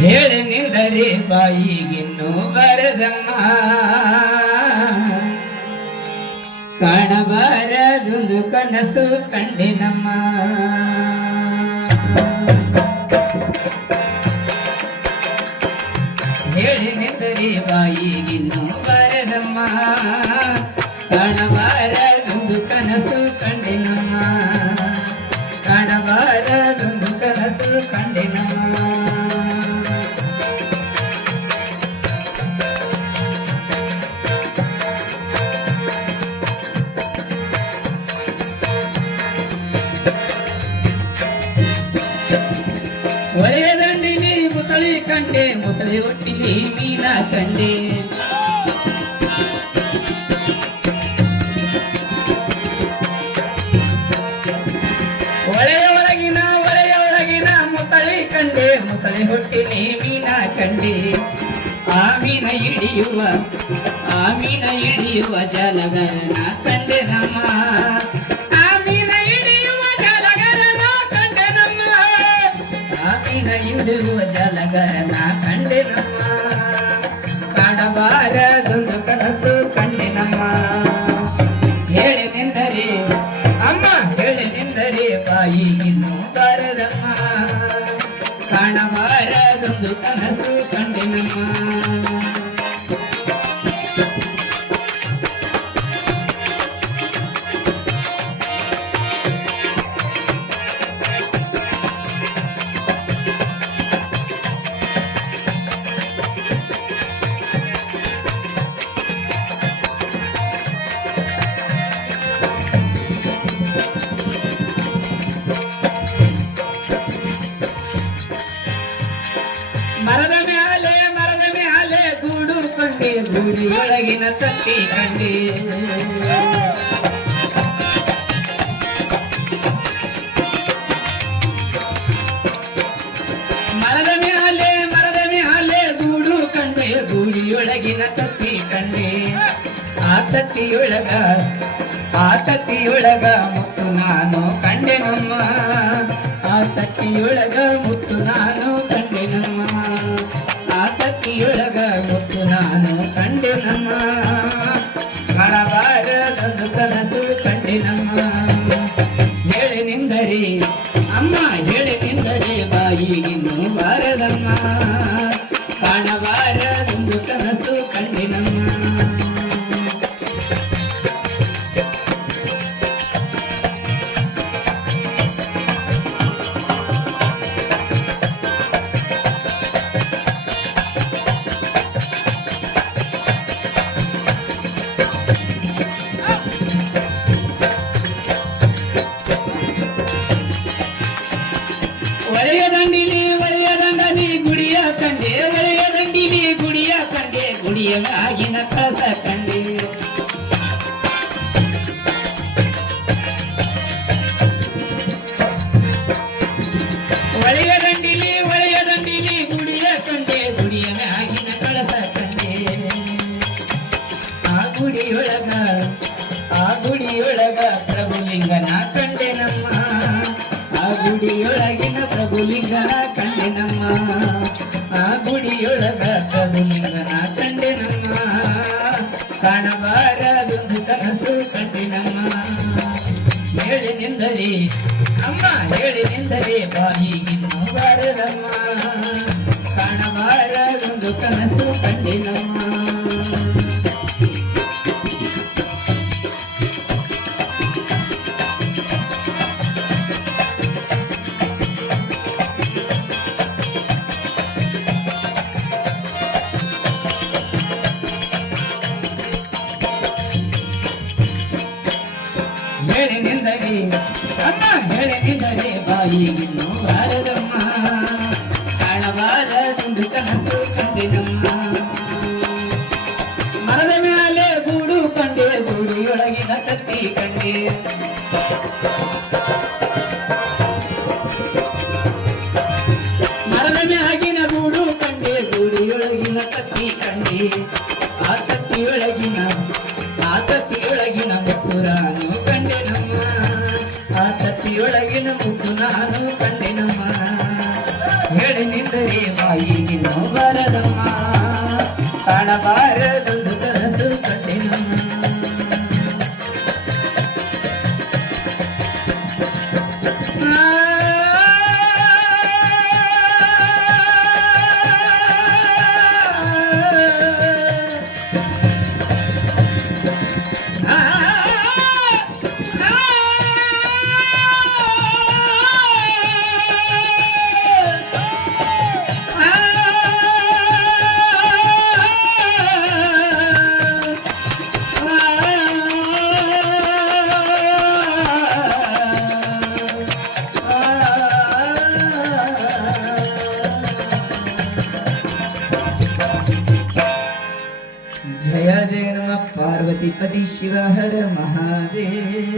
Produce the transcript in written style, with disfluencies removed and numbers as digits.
ಹೇಳಿ ನಿಂದರೆ ಬಾಯಿಗಿನ್ನು ಬರದಮ್ಮ ಕಾಣಬಾರದೊಂದು ಕನಸು ಕಂಡಿನಮ್ಮ ಹೇಳಿ ನಿಂದರೆ ಬಾಯಿಗಿನ್ನು ಬರದಮ್ಮ ಕಾಣಬಾರದೊಂದು ಕನಸು ಕಂಡಿನಮ್ಮ ಕಾಣಬಾರದೊಂದು ಕನಸು ಕಂಡಿನಮ್ಮ ಒಳ್ಳೆಯ ದಂಡಿಲಿ ಮುಸಳಿ ಕಂಡೆ ಮುಸಳಿ ಒಟ್ಟಿಲಿ ಮೀನ ಕಂಡೆ ಒಳೆಯ ಒಳಗಿನ ಮುಸಳಿ ಕಂಡೆ ಮುಸಳಿ ಹೊಟ್ಟಿಲಿ ಮೀನ ಕಂಡೆ ಆ ಮೀನ ಹಿಡಿಯುವ ಜಲಗರನ ಕಂಡೆ ನಮ್ಮ ಹಿಡಿಯುವ ಜಲಗರನ ಕಂಡೆ ನಮ್ಮ ಕಾಣಬಾರದೊಂದು ಕನಸು ಕಂಡೆ ನಮ್ಮ ಹೇಳಿ ನಿಂದರೆ ಅಮ್ಮ ಹೇಳಿ ನಿಂದರೆ ಬಾಯಿಗಿನ್ನು ಬಾರದಮ್ಮ ಕಾಣಬಾರದೊಂದು ಕನಸು ಕಂಡೆ ನಮ್ಮ ಮರದ ಮ್ಯಾಲೆ ಗೂಡು ಕಂಡೆ ಗೂಡಿಯೊಳಗಿನ ತಪ್ಪಿ ಕಂಡೆ ಮರದ ಮ್ಯಾಲೆ ಗೂಡು ಕಂಡೆ ಗೂಡಿಯೊಳಗಿನ ತಪ್ಪಿ ಕಂಡೆ ಆ ತತ್ತಿಯೊಳಗ ಮುತ್ತು ನಾನು ಕಂಡೆ ನಮ್ಮ ಆ ತತ್ತಿಯೊಳಗ ಮುತ್ತು ನಾನು ಕಂಡೆ ನಮ್ಮ ಆ ತತ್ತಿಯೊಳಗ ಮುತ್ತು ನಾನು ಕಂಡೆ ನಮ್ಮ ಕಾಣಬಾರದೊಂದು ಕನಸು ಕಂಡೆ ನಮ್ಮ ಹೇಳಿ ನಿಂದರೆ ಅಮ್ಮ ಹೇಳಿ ನಿಂದರೆ ಬಾಯಿಗಿನ್ನು ಬಾರದಮ್ಮ ಕಾಣಬಾರದೊಂದು ಕನಸು ಕಂಡೆ ನಮ್ಮ ಒಳೆಯ ದಂಡಲಿ ಗುಡಿಯ ಕಂಡೆ ಒಳೆಯ ದಂಡಿಲಿ ಗುಡಿಯ ಕಂಡೆ ಗುಡಿಯ ಮ್ಯಾಗಿನ ಕಸ ಕಂಡೆ ಒಳೆಯ ದಂಡಿಲಿ ಗುಡಿಯ ಕಂಡೆ ಗುಡಿಯ ಮ್ಯಾಗಿನ ಕಳಸ ಕಂಡೆ ಆ ಗುಡಿಯೊಳಗ ಪ್ರಭುಲಿಂಗನ ಕಂಡೆ ನಮ್ಮ ಆ ಗುಡಿಯೊಳಗಿನ ಪ್ರಭುಲಿಂಗನ ಕಂಡೆ ನಮ್ಮ ಆ ಗುಡಿಯೊಳಗ ಪ್ರಭುಲಿಂಗನ ಕಂಡೆ ನಮ್ಮ ಕಾಣಬಾರದೊಂದು ಕನಸು ಕಂಡೆ ನಮ್ಮ ಹೇಳಿ ನಿಂದರೆ ಅಮ್ಮ ಹೇಳಿ ನಿಂದರೆ ಬಾಯಿಗಿನ್ನು ಬಾರದಮ್ಮ ಕಾಣಬಾರದೊಂದು ಕನಸು ಕಂಡೆ ನಮ್ಮ ಹೇಳಿ ನಿಂದರೆ ಅಮ್ಮ ಹೇಳಿ ನಿಂದರೆ ಬಾಯಿಗಿನ್ನು ಬಾರದಮ್ಮ ಕಾಣಬಾರದೊಂದು ಕನಸು ಕಂಡೆ ನಮ್ಮ ಮರದ ಮ್ಯಾಲೆ ಗೂಡು ಕಂಡೆ ಗೂಡಿಯೊಳಗಿನ ತತ್ತಿ ಕಂಡೆ ಮರದ ಮ್ಯಾಗಿನ ಗೂಡು ಕಂಡೆ ಗೂಡಿಯೊಳಗಿನ ತತ್ತಿ ಕಂಡೆ ಆ ತತ್ತಿಯೊಳಗಿನ ಮುತ್ತು ನಾನು ಕಂಡೆ ನಮ್ಮ ಬೇರೆ ಬಾಯಿಗಿನ್ನು ಬರದಮ್ಮ ಕಾಣಬಾರದೊಂದು ಕನಸು ಕಟ್ಟಿನಮ್ಮ जय जय नमः पार्वतीपति शिव हर महादेव।